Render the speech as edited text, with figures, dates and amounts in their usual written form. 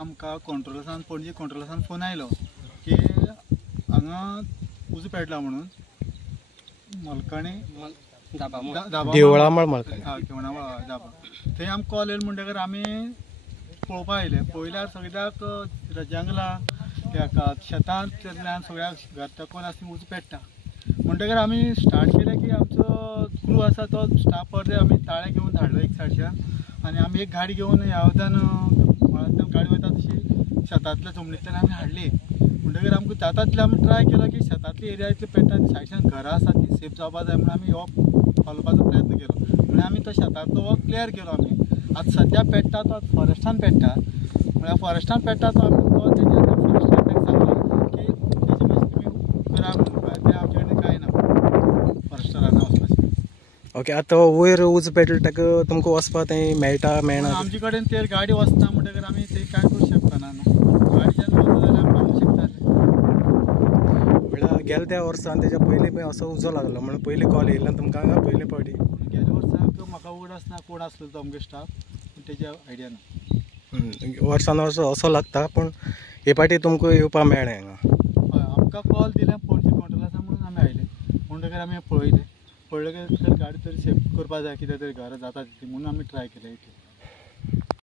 आमकां कंट्रोलर्सान पणजी कंट्रोलर्सान फोन आयलो की हांगा उजो पेटला म्हणून मलकाणी देवळामळ मलकाणी दाबा थंय आमकां कॉल येयलो म्हणटकर आमी पळोवपा आयले. पळयल्यार सगळ्याक जंगलां त्या शेतांतल्यान सगळ्याक घर तेकोन आसा उजो पेट्टा म्हणटकर आमी स्टार्ट केलें की आमचो क्रू आसा तो स्टाफ परते आमी ताळे घेवन धाडलो एक सायडच्यान आनी आमी एक गाडी घेवन ह्यावयल्यान मळांतल्यान गाडी वयता तशी शेतांतल्या जमनींतल्यान आमी हाडली. म्हणटकर आमकां जाता तितलें आमी ट्राय केलो की शेतांतली एरिया इतली पेट्टा सायडच्यान घरां आसा ती सेफ जावपा जाय म्हणून आमी हो घालपाचो प्रयत्न केलो. म्हणून आमी तो शेतांतलो हो क्लियर केलो. आमी आतां सद्या पेट्टा तो फॉरेस्टान पेट्टा म्हळ्यार फॉरेस्टान पेट्टा तो आमी तो तेजेर फॉरेस्टान ताका सांगलो की तेजे मातशें तुमी करा म्हणून तें आमचे कडेन कांय ना फॉरेस्टरान वचपाचें. ओके. आतां वयर उजो पेटलो ताका तुमकां वचपा थंय मेळना आमचे कडेन ते गाडी वचना म्हणटकर आमी ते कांय करूंक शकना न्हू. गाडी जेन्ना वता जाल्यार आमी पावूंक शकताले. म्हळ्यार गेल्या त्या वर्सान तेच्या पयलीं बी असो उजो लागलो म्हणून पयलीं कॉल येयल्लो तुमकां पयलीं फावटी? गेल्या वर्साक म्हाका वगड आसना कोण आसलो तो आमगे स्टाफ तेजे आयडिया ना. वर्सान वर्स असो लागता पूण हे फावटी तुमकां येवपा मेळ्ळें हांगा? हय आमकां कॉल दिलें पणजी कंट्रोलर्सान म्हणून आमी आयले. म्हणटकर आमी पळयलें की गाडी तरी सेफ करपा जाय कितें तरी घरां जाता ती म्हणून आमी ट्राय केलें.